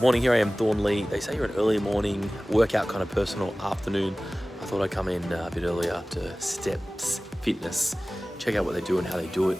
Morning, here I am, Thornleigh. They say you're an early morning workout kind of personal afternoon. I thought I'd come in a bit earlier to Stepz Fitness, check out what they do and how they do it.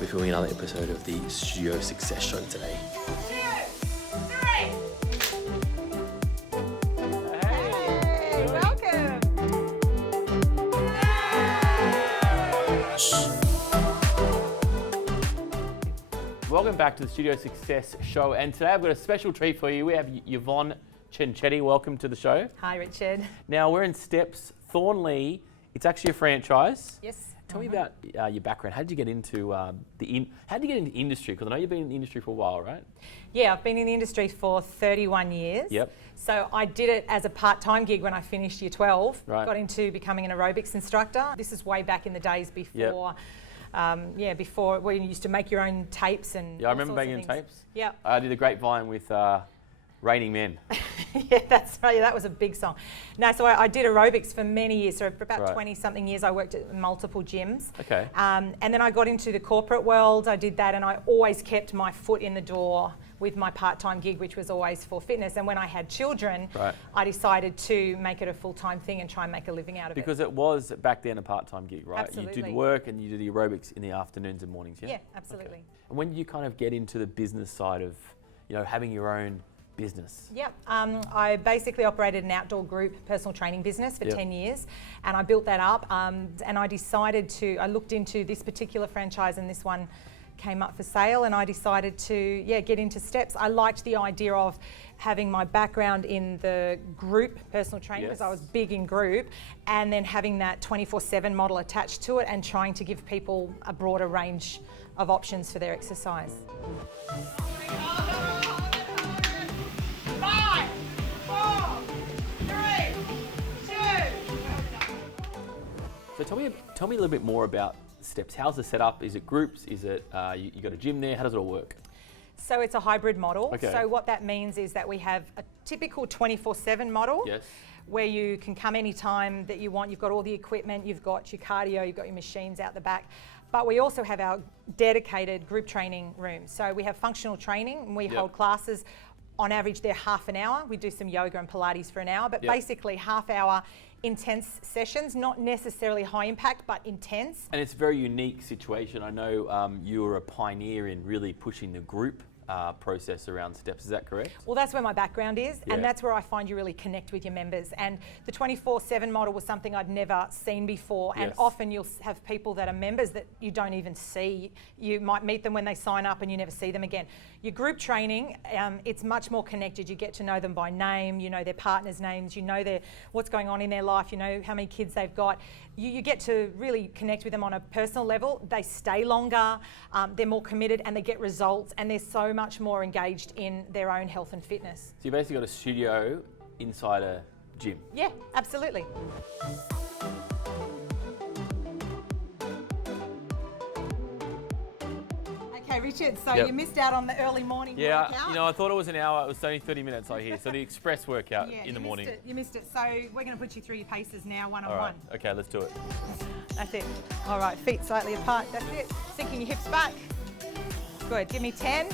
We're filming another episode of the Studio Success Show today. Welcome back to the Studio Success Show, and today I've got a special treat for you. We have Yvonne Cenciotti. Welcome to the show. Hi, Richard. Now we're in Stepz Thornleigh. It's actually a franchise. Yes. Tell me about your background. How did you get into how did you get into industry? Because I know you've been in the industry for a while, right? Yeah, I've been in the industry for 31 years. Yep. So I did it as a part-time gig when I finished year 12. Right. Got into becoming an aerobics instructor. This is way back in the days before. Before when you used to make your own tapes and. Yeah, I remember making tapes. Yeah. I did a grapevine with Raining Men. Yeah, that's right. Yeah, that was a big song. No, so I did aerobics for many years. So for about 20-something years, I worked at multiple gyms. Okay. And then I got into the corporate world. I did that, and I always kept my foot in the door with my part-time gig, which was always for fitness. And when I had children, I decided to make it a full-time thing and try and make a living out of it. Because it was back then a part-time gig, right? Absolutely. You did work and you did the aerobics in the afternoons and mornings, yeah? Yeah, absolutely. Okay. And when did you kind of get into the business side of, having your own business? Yep. I basically operated an outdoor group personal training business for 10 years, and I built that up. And I looked into this particular franchise, and this one came up for sale, and I decided to get into Stepz. I liked the idea of having my background in the group personal training, because I was big in group, and then having that 24/7 model attached to it and trying to give people a broader range of options for their exercise. 5, 4, 3, 2. So tell me a little bit more about Stepz. How's the setup? Is it groups? Is it you got a gym there? How does it all work? So it's a hybrid model. Okay. So what that means is that we have a typical 24/7 model. Yes. Where you can come anytime that you want. You've got all the equipment, you've got your cardio, you've got your machines out the back. But we also have our dedicated group training room. So we have functional training, and we hold classes. On average, they're half an hour. We do some yoga and Pilates for an hour, but basically half-hour intense sessions, not necessarily high impact, but intense. And it's a very unique situation. I know you were a pioneer in really pushing the group process around Stepz. Is that correct? Well, that's where my background is, and that's where I find you really connect with your members. And the 24/7 model was something I'd never seen before, and often you'll have people that are members that you don't even see. You might meet them when they sign up and you never see them again. Your group training, it's much more connected. You get to know them by name, you know their partners' names, you know what's going on in their life, you know how many kids they've got. You get to really connect with them on a personal level. They stay longer, they're more committed, and they get results, and they're so much more engaged in their own health and fitness. So you basically got a studio inside a gym? Yeah, absolutely. Okay, Richard, so you missed out on the early morning workout. I thought it was an hour. It was only 30 minutes, I hear. So the express workout in the morning. You missed it. So we're going to put you through your paces now, one on All right. one. Okay, let's do it. That's it. All right, feet slightly apart. That's it. Sinking your hips back. Good. Give me 10.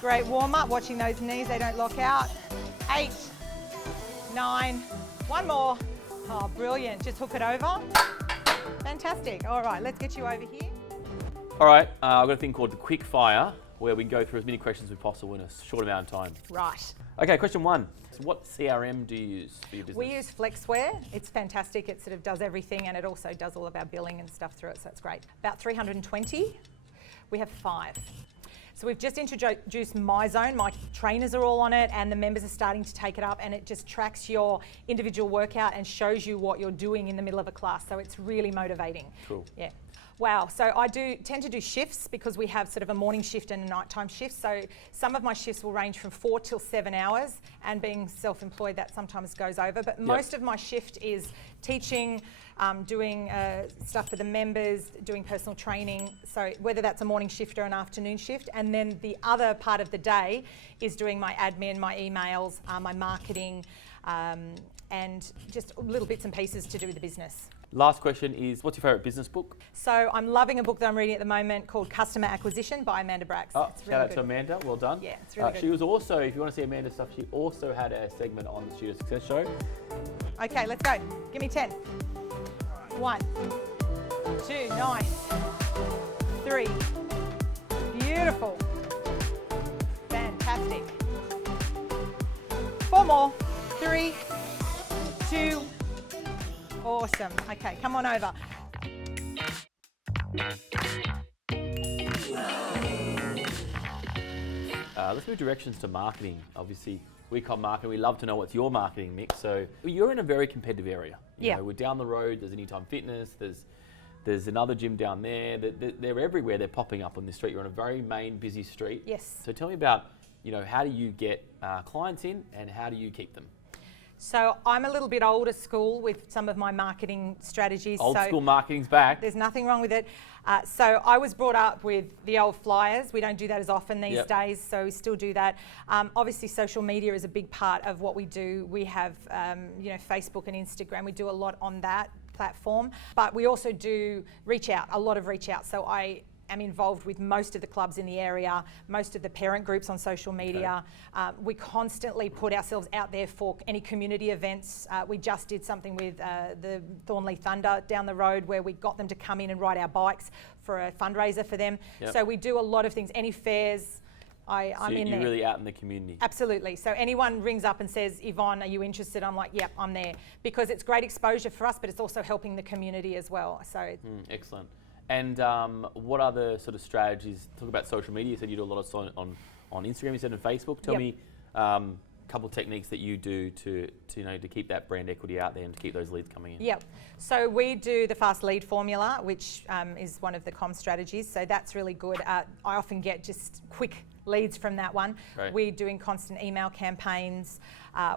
Great warm up. Watching those knees, they don't lock out. 8, 9. One more. Oh, brilliant. Just hook it over. Fantastic. All right, let's get you over here. All right, I've got a thing called the Quickfire, where we can go through as many questions as possible in a short amount of time. Right. Okay, question 1. So what CRM do you use for your business? We use Flexware. It's fantastic. It sort of does everything, and it also does all of our billing and stuff through it, so it's great. About 320. We have 5. So we've just introduced MyZone. My trainers are all on it, and the members are starting to take it up, and it just tracks your individual workout and shows you what you're doing in the middle of a class. So it's really motivating. Cool. Yeah. Wow, so I tend to do shifts because we have sort of a morning shift and a nighttime shift. So some of my shifts will range from 4 till 7 hours, and being self-employed, that sometimes goes over. But most of my shift is teaching, doing stuff for the members, doing personal training. So whether that's a morning shift or an afternoon shift. And then the other part of the day is doing my admin, my emails, my marketing, and just little bits and pieces to do with the business. Last question is, what's your favourite business book? So I'm loving a book that I'm reading at the moment called Customer Acquisition by Amanda Brax. Oh, It's shout really out good. to Amanda, well done. Yeah, it's really good. She was also, if you want to see Amanda's stuff, she also had a segment on the Studio Success Show. Okay, let's go. Give me 10. 1, 2, nice. 3, beautiful. Fantastic. 4 more. 3, 2, awesome. Okay, come on over. Let's move directions to marketing. Obviously, we come marketing. We love to know what's your marketing mix. So you're in a very competitive area. You Yeah. know, we're down the road. There's Anytime Fitness. There's another gym down there. They're everywhere. They're popping up on the street. You're on a very main, busy street. Yes. So tell me about, how do you get clients in and how do you keep them? So I'm a little bit older school with some of my marketing strategies. Old so school marketing's back. There's nothing wrong with it. So I was brought up with the old flyers. We don't do that as often these Yep. days, so we still do that. Obviously, social media is a big part of what we do. We have, Facebook and Instagram. We do a lot on that platform, but we also do a lot of reach out. So I am involved with most of the clubs in the area, most of the parent groups on social media. We constantly put ourselves out there for any community events. We just did something with the Thornleigh Thunder down the road where we got them to come in and ride our bikes for a fundraiser for them. Yep. So we do a lot of things, any fairs, I'm in You're there. really out in the community. Absolutely. So anyone rings up and says, Yvonne, are you interested? I'm like, yep, I'm there. Because it's great exposure for us, but it's also helping the community as well. So Excellent. And what other sort of strategies? Talk about social media. You said you do a lot of on Instagram. You said on Facebook. Tell Yep. me a couple of techniques that you do to keep that brand equity out there and to keep those leads coming in. Yep. So we do the fast lead formula, which is one of the comm strategies. So that's really good. I often get just quick leads from that one. Right. We're doing constant email campaigns.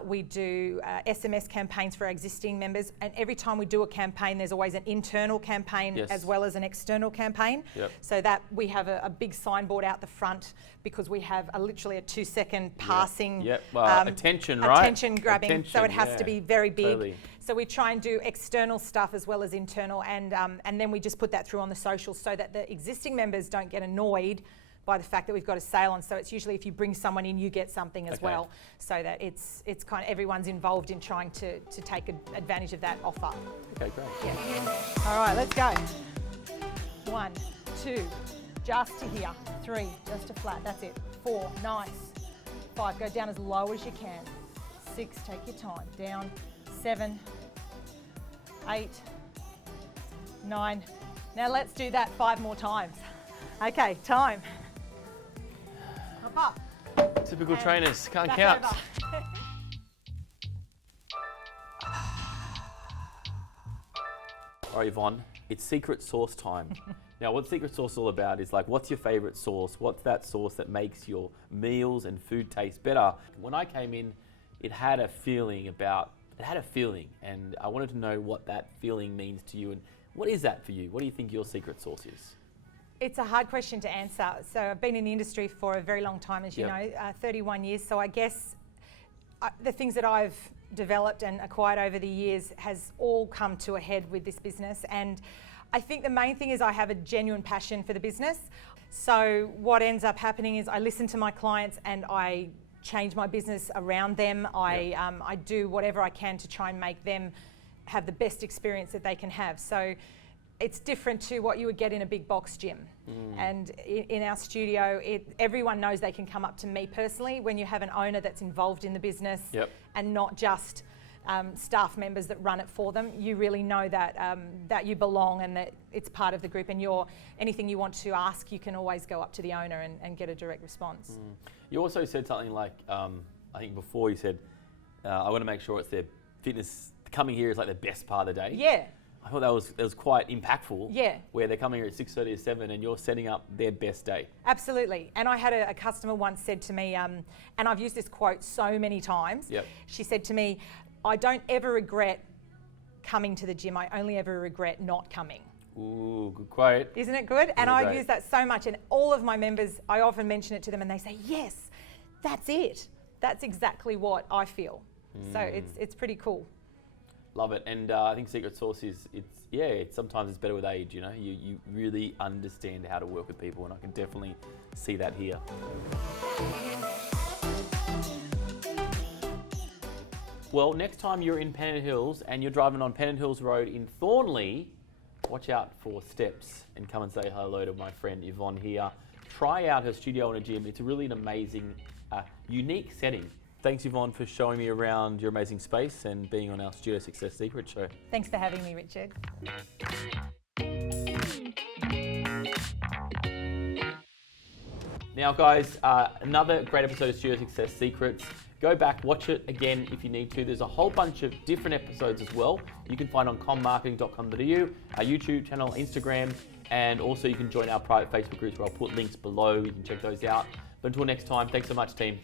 We do SMS campaigns for our existing members. And every time we do a campaign, there's always an internal campaign Yes. as well as an external campaign. Yep. So that we have a big signboard out the front because we have literally a 2-second passing. Yep. Attention, right? Attention grabbing. So it has to yeah. be very big. Totally. So we try and do external stuff as well as internal, and then we just put that through on the socials so that the existing members don't get annoyed by the fact that we've got a sale on. So it's usually if you bring someone in, you get something as Okay. well, so that it's kind of everyone's involved in trying to take advantage of that offer. Okay, great. Yeah. All right, let's go. 1, 2, just to here. 3, just to flat. That's it. 4, nice. 5, go down as low as you can. 6, take your time. Down. 7, 8, 9. Now let's do that 5 more times. Okay, time. Up, up. Typical And trainers can't back count. over. All right, Yvonne, it's secret sauce time. Now, what secret sauce is all about is like, what's your favorite sauce? What's that sauce that makes your meals and food taste better? When I came in, it had a feeling, and I wanted to know what that feeling means to you. And what is that for you? What do you think your secret sauce is? It's a hard question to answer. So I've been in the industry for a very long time, as you Yep. know, 31 years. So I guess the things that I've developed and acquired over the years has all come to a head with this business. And I think the main thing is I have a genuine passion for the business. So what ends up happening is I listen to my clients and I change my business around them. I do whatever I can to try and make them have the best experience that they can have. So it's different to what you would get in a big box gym. And in our studio, everyone knows they can come up to me personally. When you have an owner that's involved in the business Yep. and not just staff members that run it for them, you really know that you belong and that it's part of the group, and anything you want to ask, you can always go up to the owner and get a direct response. You also said something like, I think before you said, I want to make sure it's their fitness, coming here is like the best part of the day. Yeah. I thought that was quite impactful. Yeah. Where they're coming here at 6:30 to 7 and you're setting up their best day. Absolutely. And I had a customer once said to me, and I've used this quote so many times. Yep. She said to me, I don't ever regret coming to the gym. I only ever regret not coming. Ooh, good quote. Isn't it good? And Really I great. use that so much. And all of my members, I often mention it to them and they say, yes, that's it. That's exactly what I feel. So it's pretty cool. Love it. And I think secret sauce is, sometimes it's better with age, you know. You really understand how to work with people, and I can definitely see that here. Well, next time you're in Pennant Hills and you're driving on Pennant Hills Road in Thornleigh, watch out for Stepz and come and say hello to my friend Yvonne here. Try out her studio and a gym. It's really an amazing, unique setting. Thanks, Yvonne, for showing me around your amazing space and being on our Studio Success Secret Show. Thanks for having me, Richard. Now, guys, another great episode of Studio Success Secrets. Go back, watch it again if you need to. There's a whole bunch of different episodes as well. You can find on commarketing.com.au, our YouTube channel, Instagram, and also you can join our private Facebook groups where I'll put links below. You can check those out. But until next time, thanks so much, team.